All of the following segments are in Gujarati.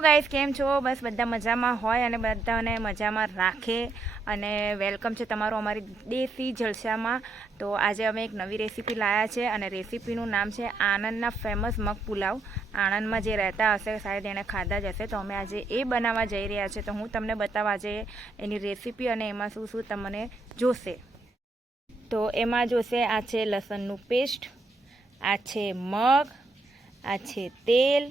ગાઈસ, કેમ છો? બસ બધા મજામાં હોય અને બધાને મજામાં રાખે. અને વેલકમ છે તમારું અમારી દેશી જલસામાં. તો આજે અમે એક નવી રેસીપી લાવ્યા છે અને રેસીપીનું નામ છે આણંદના ફેમસ મગ પુલાવ. આણંદમાં જે રહેતા હશે શાયદ એણે ખાધા જ હશે, તો અમે આજે એ બનાવવા જઈ રહ્યા છે. તો હું તમને બતાવવા આજે એની રેસીપી અને એમાં શું શું તમને જોશે. તો એમાં જોશે આ છે લસણનું પેસ્ટ, આ છે મગ, આ છે તેલ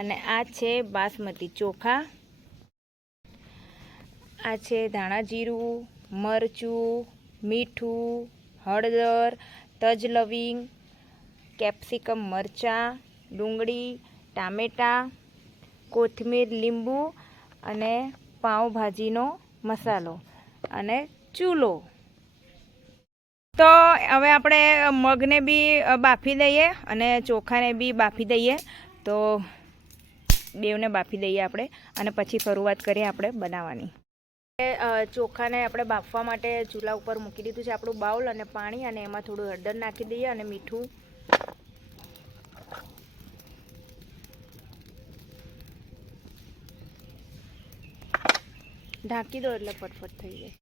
અને આ છે બાસમતી ચોખા, આ છે ધાણા જીરું, મરચું, મીઠું, હળદર, તજ લવિંગ, કેપ્સિકમ મરચાં, ડુંગળી, ટામેટાં, કોથમીર, લીંબુ અને પાઉંભાજીનો મસાલો અને ચૂલો. તો હવે આપણે મગને બી બાફી દઈએ અને ચોખાને બી બાફી દઈએ. તો બેવને બાફી દઈએ આપણે અને પછી શરૂઆત કરીએ આપણે બનાવવાની. ચોખાને આપણે બાફવા માટે ચૂલા ઉપર મૂકી દીધું છે આપણું બાઉલ અને પાણી, અને એમાં થોડું હળદર નાખી દઈએ અને મીઠું. ઢાંકી દો એટલે ફટફટ થઈ જાય.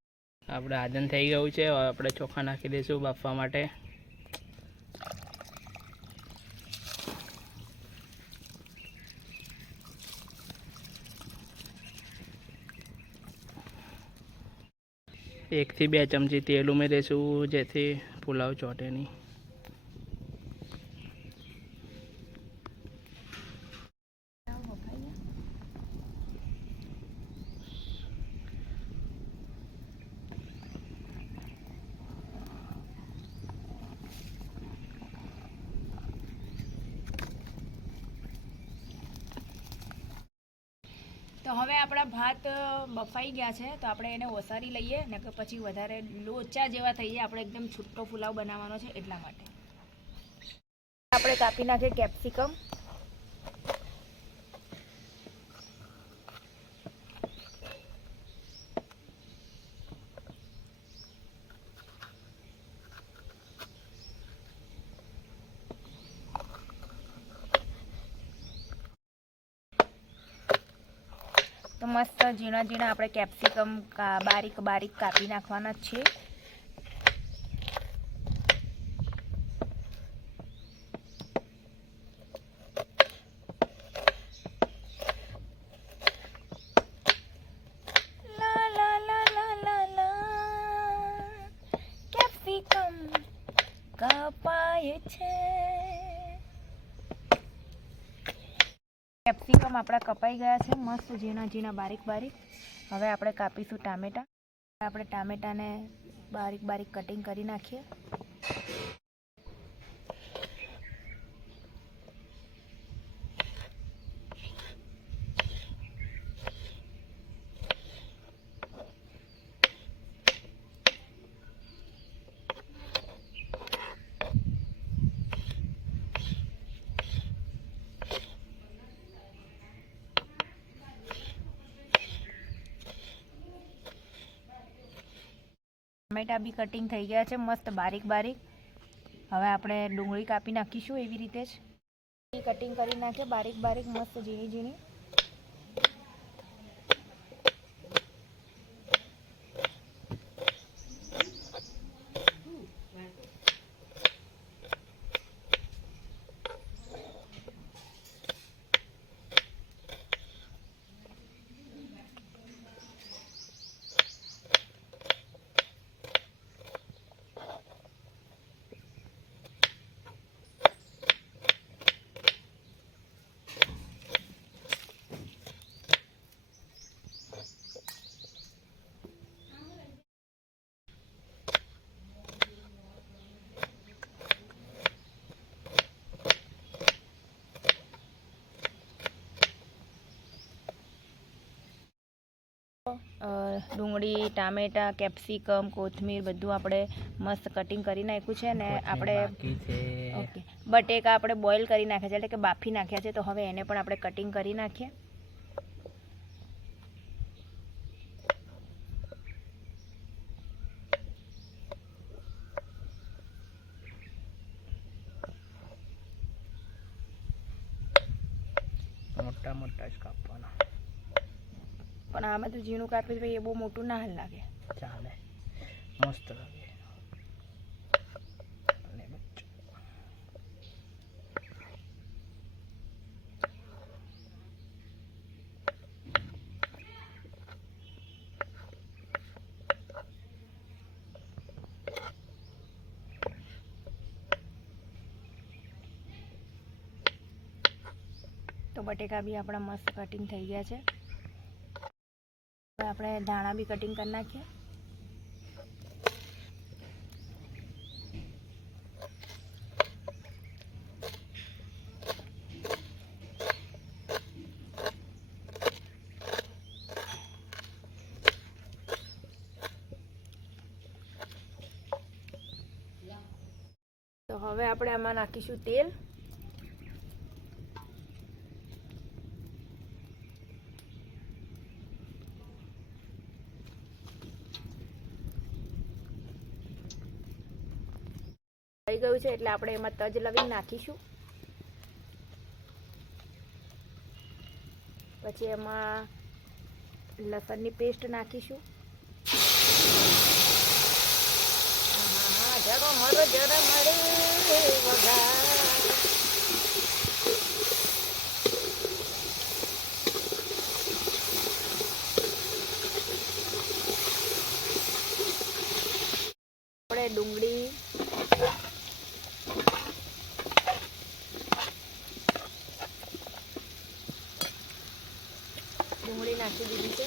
આપણે આદન થઈ ગયું છે. હવે આપણે ચોખા નાખી દઈશું બાફવા માટે. એકથી 2 ચમચી તેલ ઉમેરીશું જેથી પુલાવ ચોટે નહીં. તો હવે આપણા ભાત બફાઈ ગયા છે, તો આપણે એને ઓસારી લઈએ ને કે પછી વધારે લોચા જેવા થઈએ. આપણે એકદમ છૂટો પુલાવ બનાવવાનો છે એટલા માટે આપણે કાપી નાખીએ કેપ્સિકમ, તો મસ્ત ઝીણા ઝીણા આપણે કેપ્સિકમ બારીક બારીક કાપી નાખવાના છે. કેપ્સિકમ કાપાય છે. કેપ્સિકમ આપણા કપાઈ ગયા છે મસ્ત ઝીણા ઝીણા બારીક બારીક. હવે આપણે કાપીશું ટામેટાં. આપણે ટામેટાને બારીક બારીક કટિંગ કરી નાખીએ. ટમેટા બી કટિંગ થઈ ગયા છે મસ્ત બારીક બારીક. હવે આપણે ડુંગળી કાપી નાખીશું એવી રીતે જ કટિંગ કરી નાખીએ બારીક બારીક મસ્ત ઝીણી ઝીણી. ડુંગળી, ટામેટાં, કેપ્સિકમ, કોથમીર બધું આપણે મસ્ત કટિંગ કરી નાખ્યું છે. ને આપણે ઓકે બટેકા આપણે બોઇલ કરી નાખ્યા છે, એટલે કે બાફી નાખ્યા છે. તો હવે એને પણ આપણે કટિંગ કરી નાખીએ. મોટા મોટા જ કાપવાના. પણ આમાં તો ઝીણું કાપી ભાઈ એ બહુ મોટું ના હાલ લાગે. ચાલે, મસ્ત લાગે. અને બચ્ચું તો બટેકા બી આપણા મસ્ત કટિંગ થઈ ગયા છે. હવે આપણે ધાણા બી કટિંગ કરી નાખીએ. તો હવે આપણે આમાં નાખીશું તેલ. થઈ ગયું છે એટલે આપણે એમાં તજ લવિંગ નાખીશું. પછી એમાં લસણની પેસ્ટ નાખીશું. આપણે ડુંગળી, નાખી દીધી છે.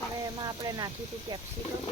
હવે એમાં આપણે નાખીશું કેપ્સિકમ.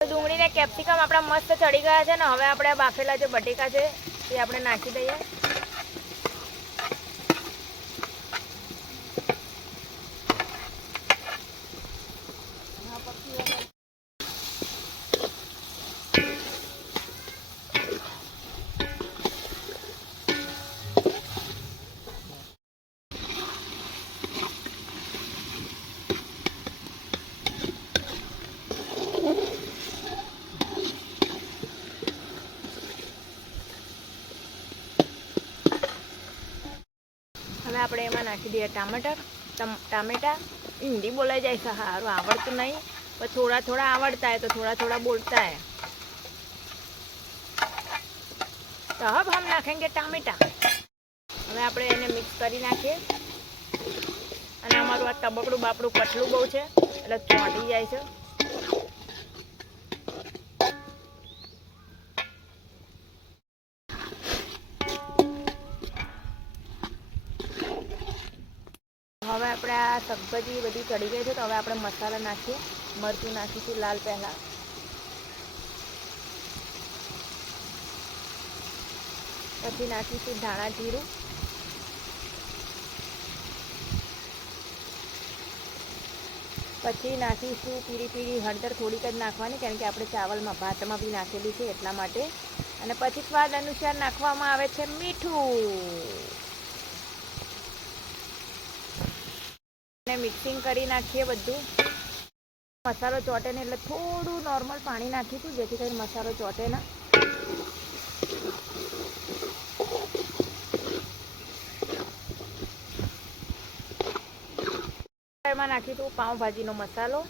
ડુંગળી ને કેપ્સિકમ આપણા મસ્ત ચડી ગયા છે ને હવે આપણે બાફેલા જે બટેકા છે એ આપણે નાખી દઈએ. હવે આપણે એમાં નાખી દઈએ ટામેટા. હિન્દી બોલાઈ જાય છે, સારું આવડતું નહીં પણ થોડા થોડા આવડતા है तो थोड़ा थोड़ा बोलता है. તો હવે हम નાખેંगे ટામેટા. હવે આપણે એને મિક્સ કરી નાખીએ. અને અમારું આ તબકડું બાપડું પતલું બહુ છે એટલે ચોંટી જાય છે. હવે આપણે આ શાકભાજી બધી ચડી ગઈ છે તો હવે આપણે મસાલા નાખીએ. મરચું નાખીશું લાલ પહેલાં. પછી નાખીશું ધાણા જીરું. પછી નાખીશું પીળી હળદર થોડીક જ નાખવાની કારણ કે આપણે ચાવલમાં ભાતમાં બી નાખેલી છે એટલા માટે. અને પછી સ્વાદ અનુસાર નાખવામાં આવે છે મીઠું. મિક્સિંગ કરી નાખીએ બધું. મસાલો ચોટે ને એટલે થોડું નોર્મલ પાણી નાખીશું જેથી કરીને મસાલો ચોટે ના. એમાં નાખીશું પાઉંભાજીનો મસાલો.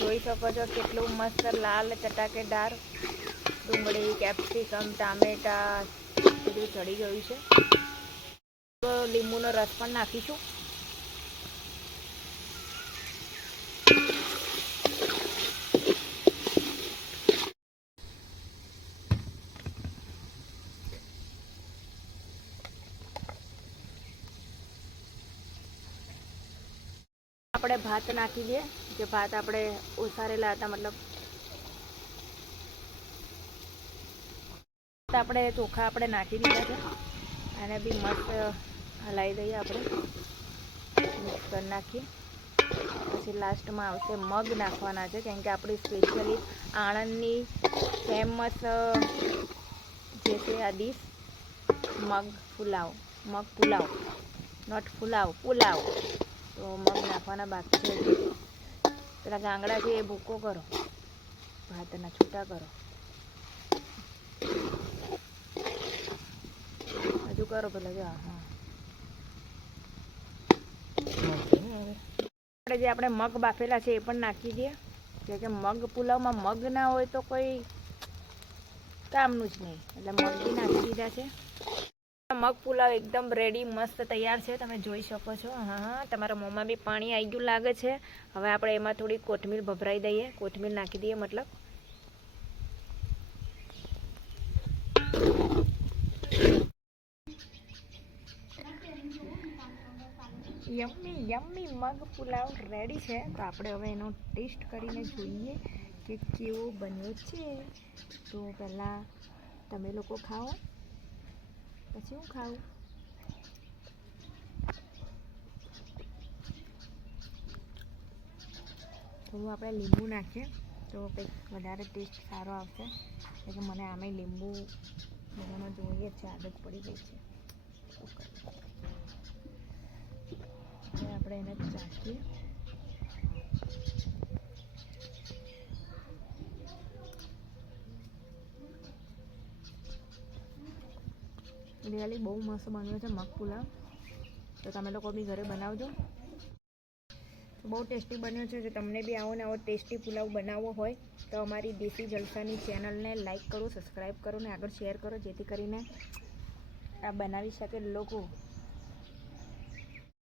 જોઈ શકો છો કેટલું મસ્ત લાલ ચટાકેદાર ડુંગળી, કેપ્સિકમ, ટામેટા બધું ચડી ગયું છે. તો લીંબુનો રસ પણ નાખીશું. આપણે ભાત નાખી દઈએ, જે ભાત આપણે ઉસારેલા હતા, મતલબ આપણે ચોખા આપણે નાખી દીધા છે. અને બી મસ્ત હલાવી દઈએ, આપણે મિક્સ કરી નાખીએ. પછી લાસ્ટમાં આવશે મગ નાખવાના છે, કેમ કે આપણી સ્પેશિયલી આણંદની ફેમસ જે છે આ ડીશ મગ પુલાવ, નોટ પુલાવ. તો મગ નાખવાના બાકી છે. પેલા ગાંગડા છે એ ભૂકો કરો, ભાતના છૂટા કરો, હજુ કરો પેલા જો. હા, આપણે જે આપણે મગ બાફેલા છે એ પણ નાખી દઈએ, કે મગ પુલાવમાં મગ ના હોય તો કોઈ કામનું જ નહીં, એટલે મગ બી નાખી દીધા છે. મગ પુલાવ એકદમ રેડી, મસ્ત તૈયાર છે, તમે જોઈ શકો છો. હા, તમારા મોંમાં બી પાણી આવી ગયું લાગે છે. હવે આપણે એમાં થોડી કોથમીર ભભરાઈ દઈએ, કોથમીર નાખી દઈએ, મતલબ યમ્મી મગ પુલાવ રેડી છે. તો આપણે હવે એનો ટેસ્ટ કરીને જોઈએ કે કેવો બન્યો છે. તો પહેલાં તમે લોકો ખાઓ, પછી હું ખાઉં. થોડું આપણે લીંબુ નાખીએ તો કંઈક વધારે ટેસ્ટ સારો આવશે, એટલે મને આમેય લીંબુ બધાનો જોઈએ છે, આદત પડી ગઈ છે. હવે આપણે એને ચાખીએ. રિયલી બહુ મસ્ત બન્યો છે મગ પુલાવ. તો તમે લોકો બી ઘરે બનાવજો. બહુ ટેસ્ટી બન્યો છે. જો તમને બી આવો ને આવો ટેસ્ટી પુલાવ બનાવવો હોય તો અમારી દેશી જલસાની ચેનલને લાઈક કરો, સબસ્ક્રાઈબ કરો ને આગળ શેર કરો, જેથી કરીને આ બનાવી શકે લોકો.